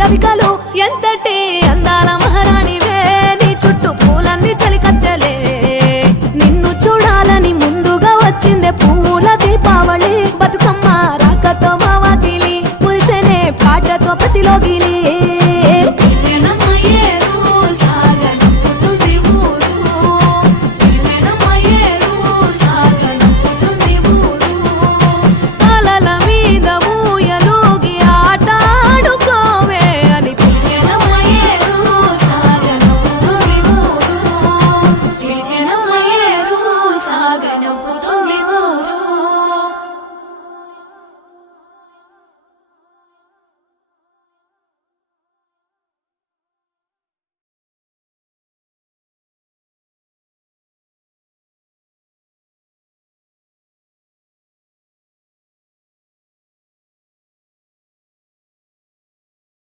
రవికలు ఎంతటి అందాల మహారాణివే నీ చుట్టూ పూలన్నీ చలికత్తెలే నిన్ను చూడాలని ముందుగా వచ్చిందే పూల దీపావళి బతుకమ్మ రాకతో మా వాకిలి మురిసెనే పాటతో ప్రతిలోకి